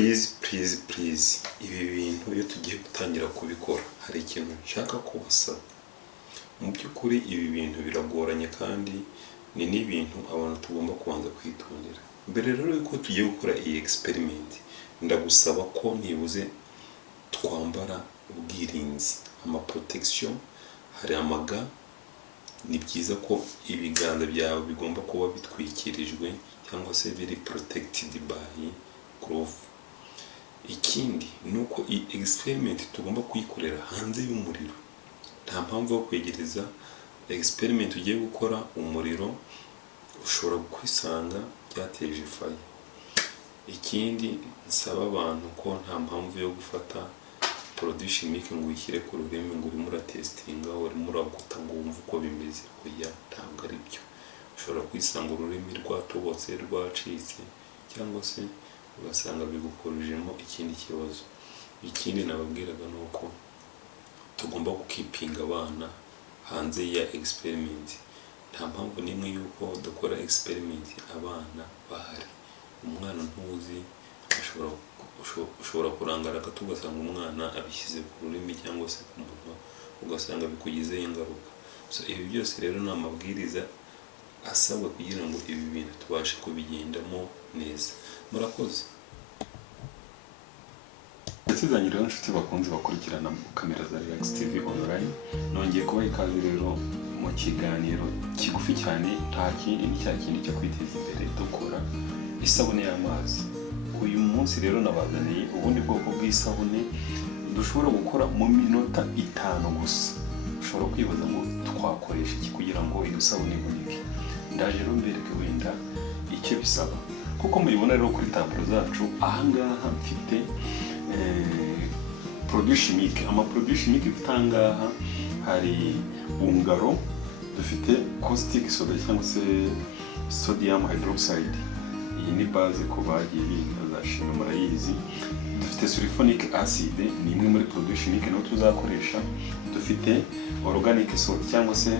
please ibi bintu iyo tugiye gutangira kubikora hari ikintu nshaka kubasaba. Mu by'ukuri ibi bintu biragoranye kandi ni n'ibintu abantu tugomba kubanza kwitondera. Mbere rero yuko tugiye gukora iyi experiment, ndagusaba ko nibuze twambara ubwirinzi, protection, hari amaga. Ni byiza ko ibiganza byawe bigomba kuba bitwikirijwe cyangwa se biri protected by glove. Ikindi nuko iyi experiment tugomba kuyikorera hanze y'umuriro. Nta mpamvu yo kwegereza experiment ugiye gukora umuriro, ushobora kwisanga byateje fire. Ikindi nsaba abantu ko nta mpamvu yo gufata produit chimique ngo uyishyire ku rurimi ngo urimo uratestinga, urimo uraguta ngo wumve uko bimeze. Oya, ntabwo ari byo. Ushobora kwisanga ururimi rwatobotse, rwacitse, cyangwa se ugasanga bigukorujemo ikindi kibazo. Ikindi nababwiraga ni uko tugomba gukipinga abana hanze ya experiment. Nta mpamvu n'imwe yuko dukora experiment abana bahari. Umwana ntuzi ushobora kurangara gato ugasanga umwana abishyize ku rurimi cyangwa se ku munwa, ugasanga bikugizeho ingaruka. So ibi byose rero ni amabwiriza asabwa kugira ngo ibi bintu tubashe kubigendamo neza. Murakoze. Ndasezanye rero inshuti bakunze bakurikirana kamera za Relax TV online, nongeye kubaha ikaze rero mu kiganiro kigufi cyane, nta kindi ni cya kindi cyo kwiteza imbere dukora isabune y'amazi. Uyu munsi rero nabazaniye ubundi bwoko bw'isabune dushobora gukora mu minota 5 gusa. Ushobora kwibaza ngo twakoresha iki kugira ngo iyo sabune iboneke. Ndaje rero mbereke wenda icyo bisaba, kuko mubibona rero kuri tableau zacu. Ahangaha mfite produit chimique. Produit chimique mfite ahangaha hari ungaro, dufite caustic soda cyangwa se sodium hydroxide. Iyi ni base ko bagiye biga za shimi murayizi. Dufite sulfonic acid, ni imwe muri produit chimique nayo tuzakoresha. Dufite organic salt cyangwa se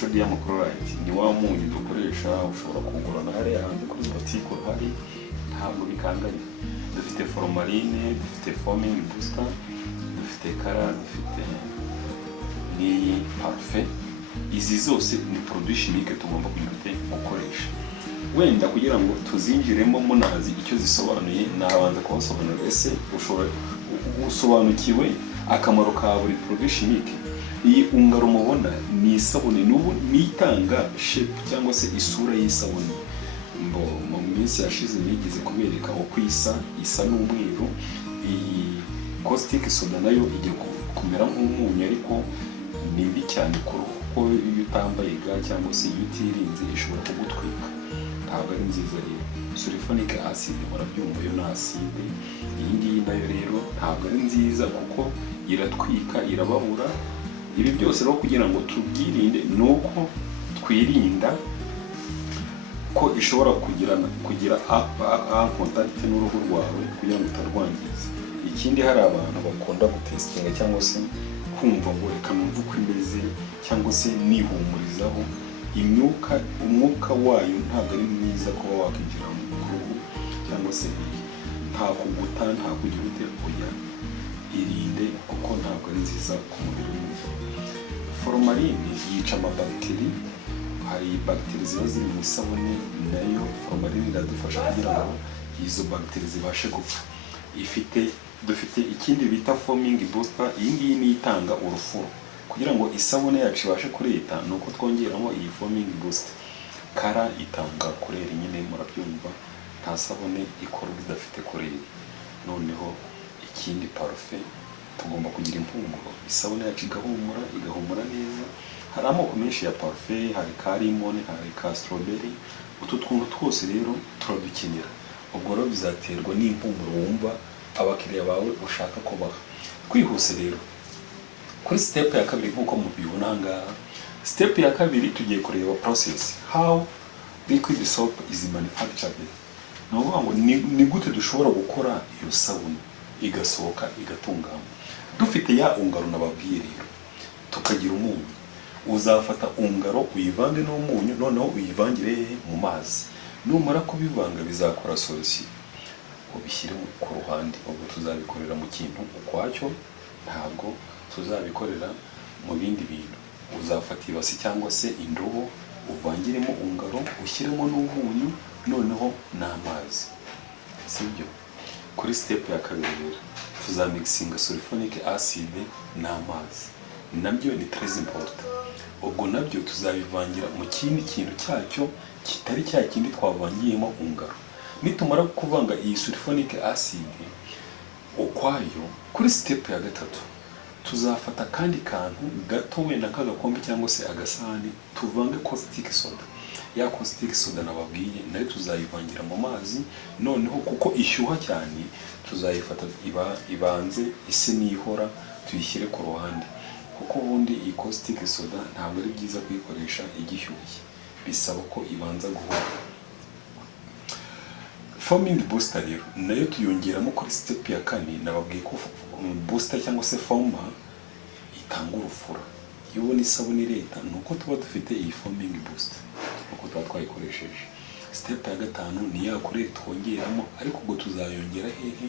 sodium chloride, ni wa munyu dukoresha, ushobora kugurana hariya hanze kuri boutique hari, ntabwo bikanganye. Dufite formalin, dufite foaming booster, dufite kara, dufite n'iyi parfait. Izi zose ni produit chimique tugomba gukoresha. Wenda kugira ngo tuzinjiremo munazi icyo zisobanuye, nabanza kubasobanurira ese usobanukiwe akamaro ka buri produit chimique. Iyi ungaro mubona ni isabune nitanga shape cyangwa se isura y'isabune. Mu minsi yashize nigeze kubereka uko isa n'umweru. Iyi caustic soda nayo ijya kumera nk'umunyu, ariko ni mbi cyane ku ruhu, kuko iyo utambaye ga cyangwa se iyo utirinze ishobora kugutwika, ntabwo ari nziza rero. Sulfonic acid murabyumva, yo ni acide. Iyi ngiyi nayo rero ntabwo ari nziza kuko iratwika, irababura. Ibi byose rero kugira ngo tubyirinde, nuko twirinda ko ishobora kugira contact n'uruhu rwawe kugira ngo utarwangiza. Ikindi, hari abantu bakunda gutestinga cyangwa se kumva ngo reka numve uko imeze cyangwa se nihumurizaho. Umwuka wayo ntabwo ari mwiza kuba wakinjira mu ruhu, cyangwa se nta kuguta, nta kugira uteruya. Irinde kuko ntabwo ari nziza ku mubiri w'umuntu. Formalin yica amabakiteri. Hari bagiteri ziba ziri mu isabune, nayo formalin iradufasha kugira ngo izo bagiteri zibashe gupfa. Dufite ikindi bita foaming booster. Iyi ngiyi ni itanga urufuro. Kugira ngo isabune yacu ibashe kureta, nuko twongeramo iyi foaming booster. Kara itanga kureri, nyine murabyumva, nta sabune ikora idafite kureri. Noneho ikindi, parfait, tugomba kugira impumuro. Isabune yacu igahumura neza. Hari amoko menshi ya parfait, hari ka limon, hari ka strawberry. Utu twuntu twose rero turadukenera. Ubwo rero bizaterwa n'impumuro wumva abakiriya bawe ushaka ko baha. Twihuse rero kuri step ya kabiri, nk'uko mubibona ahangaha. Step ya kabiri tugiye kureba process, how liquid soap is manufactured. Ni ukuvuga ngo ni gute dushobora gukora iyo sabune igasohoka igatunganywa. Dufite ya ungaro nababwiye rero, tukagira umunyu. Uzafata ungaro uyivange n'umunyu, noneho uyivangire mu mazi. Numara kubivanga bizakora solution. ubishyire ku ruhande. Ubwo tuzabikorera mu kintu ukwacyo, ntabwo tuzabikorera mu bindi bintu. Uzafata ibasi cyangwa se indobo uvangiremo ungaro, ushyiremo n'umunyu, noneho n'amazi, sibyo? Kuri step ya kabiri rero tuzamixinga sulfonic acid n'amazi, nabyo ni très important. Ubwo nabyo tuzabivangira mu kindi kintu cyacyo kitari cya kindi twavangiyemo ungaro. Nitumara kuvanga iyi sulfonic acid ukwayo, kuri step ya gatatu tuzafata kandi kantu gato, wenda nk'agakombe cyangwa se agasahani, tuvange caustic soda. Ya caustic soda nababwiye nayo tuzayivangira mu mazi, noneho kuko ishyuha cyane tuzayifata ibanze ise n'ihora, tuyishyire ku ruhande, kuko ubundi iyi caustic soda ntabwo ari byiza kuyikoresha igishyushye, bisaba ko ibanza guhora. Foaming booster rero nayo tuyongeramo kuri step ya kane. Nababwiye ko booster cyangwa se foamer itanga urufura. Iyo ubona isabune leta nuko tuba dufite iyi foaming booster, nuko tuba twayikoresheje. Step ya gatanu ni ya kure twongeramo, ariko ubwo tuzayongera hehe?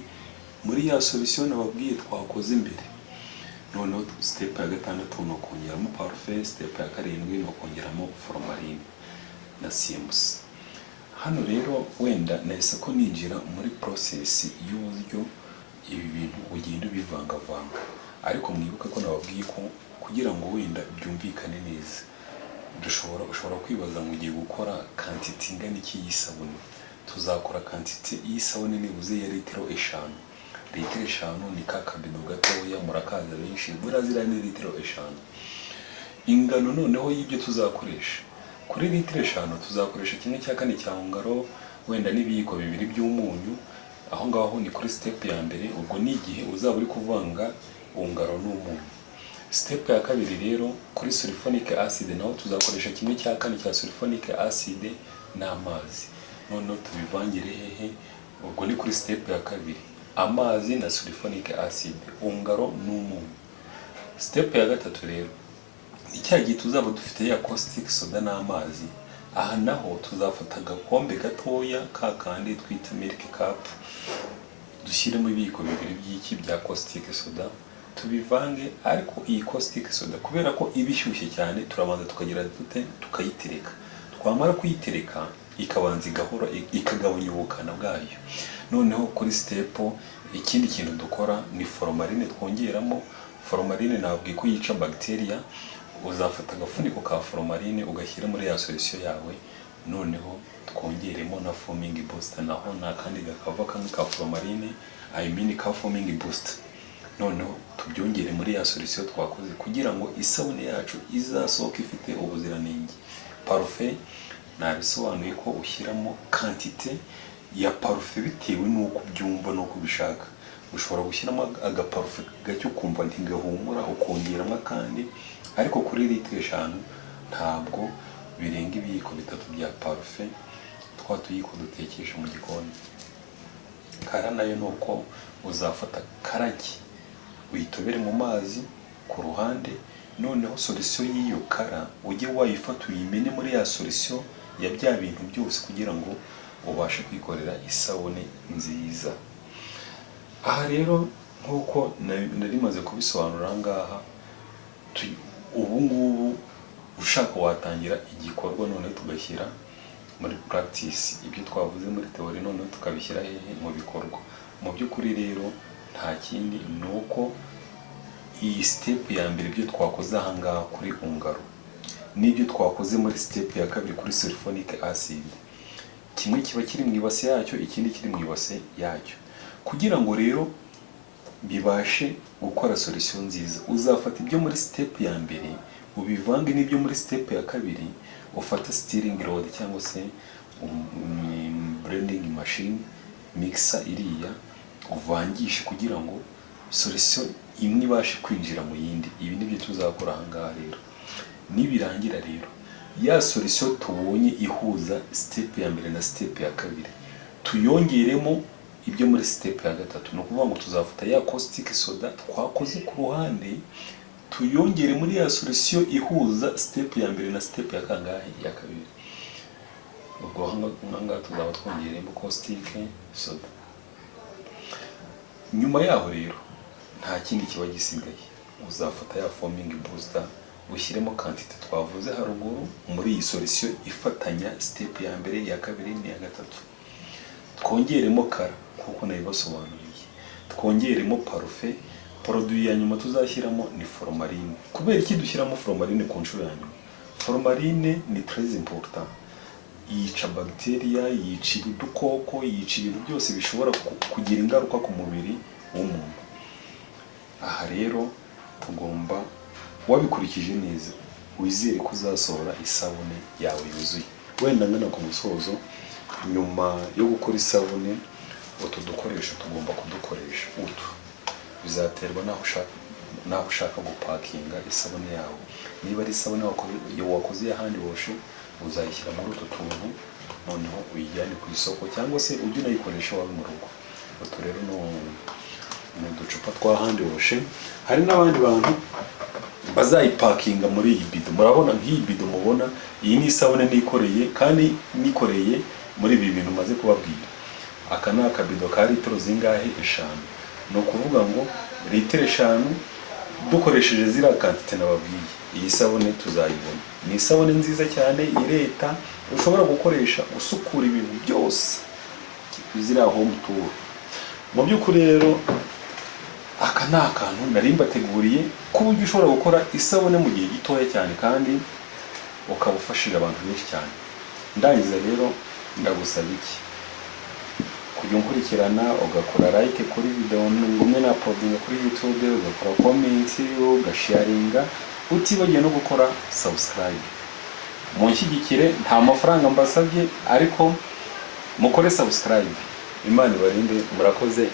Muri ya solution nababwiye twakoze imbere. Noneho step ya gatandatu ni ukongeramo parfait, step ya karindwi ni ukongeramo formalin na CMC. Hano rero wenda nahise ko ninjira muri process y'uburyo ibi bintu ugenda ubivangavanga, ariko mwibuke ko nababwiye ko kugira ngo wenda byumvikane neza, ushobora kwibaza ngo ugiye gukora quantity ingana iki y'isabune. Tuzakora quantity y'isabune nibuze ya litiro 5. Litiro 5 ni ka kabido gatoya murakaza benshi, burazira ni litiro 5. Ingano noneho y'ibyo tuzakoresha, kuri litiro 5 tuzakoresha 1/4 cya ungaro, wenda n'ibiyiko 2 by'umunyu. Aho ngaho ni kuri step ya mbere, ubwo ni igihe uzaba uri kuvanga ungaro n'umunyu. Step ya kabiri rero kuri sulfonic acid naho tuzakoresha 1/4 cya sulfonic acid n'amazi, noneho tubivangire hehe? Ubwo ni kuri step ya kabiri, amazi na sulfonic acid, ungaro n'umunyu. Step ya gatatu rero icyagihe tuzaba dufite ya caustic soda n'amazi. Aha naho tuzafata agakombe gatoya ka kandi twita milk cup, dushyiremo ibiyiko 2 by'iki bya caustic soda, tubivange. Ariko iyi caustic soda kubera ko ibishyushye cyane, turabanza tukagira dute tukayitereka. Twamara kuyitereka ikabanza igahora, ikagabanya ubukana bwayo. Noneho kuri step ikindi kintu dukora ni formalin twongeramo. Formalin nabwiye ko yica bacteria. Uzafata agafuniko ka formalin ugashyira muri ya solution yawe, noneho twongeremo na foaming booster, naho nakandi gakava kamwe ka formalin, ka foaming booster. Noneho tubyongere muri ya solution twakoze kugira ngo isabune yacu izasohoka ifite ubuziranenge. Parfait nabisobanuye ko ushyiramo quantité ya parfait bitewe nuko byumva nuko bishaka. Ushobora gushyiramo agaparfait gacyo kumva ntigahumura, ukongeramo kandi, ariko kuri litiro 5 ntabwo birenga ibiyiko 3 bya parfait, tuyiko dutekesha mu gikoni. Kara nayo nuko uzafata karagi uyitobere mu mazi ku ruhande, noneho solution y'iyo kara ujye wayifata uyimene muri ya solution ya bya bintu byose kugira ngo ubashe kwikorera isabune nziza. Aha rero nkuko nari maze kubisobanura ngaha, ubu ngubu ushaka watangira igikorwa, none tugashyira muri practice ibyo twavuze muri theory, none tukabishyira hehe? Mu bikorwa. Mu by'ukuri rero nta kindi nuko iyi step ya mbere ibyo twakoze aha ngaha kuri ungaro n'ibyo twakoze muri step ya kabiri kuri sulfonic acid, kimwe kiba kiri mu ibase yacyo, ikindi kiri mu ibase yacyo. Kugira ngo rero bibashe gukora solution nziza, uzafata ibyo muri step ya mbere ubivange n'ibyo muri step ya kabiri, ufata stirring rod cyangwa se blending machine mixer iriya, uvangishe kugira ngo solution imwe ibashe kwinjira mu yindi. Ibi nibyo tuzakora aha ngaha rero. Nibirangira rero ya solution tubonye ihuza step ya mbere na step ya kabiri, tuyongeremo ibyo muri step ya gatatu. No kuvuga ngo tuzafata ya caustic soda twakoze ku ruhande, tuyongere muri ya solution ihuza step ya mbere na step ya kangahe? Ya kabiri. Ubwo hanga tuzaba twongeremo caustic soda. nyuma yaho rero nta kindi kiba gisigaye, uzafata ya foaming booster ushyiremo quantity twavuze haruguru muri iyi solution ifatanya step ya mbere, ya kabiri n'iya gatatu. Twongeremo kara kuko nabibasobanuriye, twongeremo parfait. Produit ya nyuma tuzashyiramo ni formalin. Kubera iki dushyiramo formalin ku nshuro ya nyuma? Formalin ni très important, yica bacteria, yica udukoko, yica ibintu byose bishobora kugira ingaruka ku mubiri w'umuntu. Aha rero tugomba, wabikurikije neza, wizere ko uzasohora isabune yawe yuzuye. Wenda ngana ku musozo, nyuma yo gukora isabune, utu dukoresho tugomba kudukoresha. Utu bizaterwa naho ushaka gupakinga isabune yawe. Niba ari isabune wakoze ahandi washe, uzayishyira muri utu tuntu, noneho uyijyane ku isoko cyangwa se ujye unayikoresha wawe mu rugo. Utu rero ni uducupa twa handi washe. Hari n'abandi bantu bazayipakinga muri iyi bido. Murabona nk'iyi bido mubona, iyi ni isabune nikoreye, kandi nikoreye muri ibi bintu maze kubabwira. Aka ni akabido ka litiro zingahe? 5. Ni ukuvuga ngo litiro 5 dukoresheje ziriya quantity nababwiye, iyi sabune tuzayibona. Ni isabune nziza cyane ireta, ushobora gukoresha usukura ibintu byose ziriya home tour. Mu by'ukuri rero aka ni akantu nari mbateguriye ku buryo ushobora gukora isabune mu gihe gitoya cyane kandi ukaba ufashije abantu benshi cyane. Ndangiza rero ndagusaba iki? Kujya unkurikirana, ugakora like kuri video ngumwe na uploading kuri YouTube, ugakora comment, ugasharinga, utibagiye no gukora subscribe. Munshyigikire, nta mafaranga mbasabye, ariko mukore subscribe. Imana ibarinde, murakoze.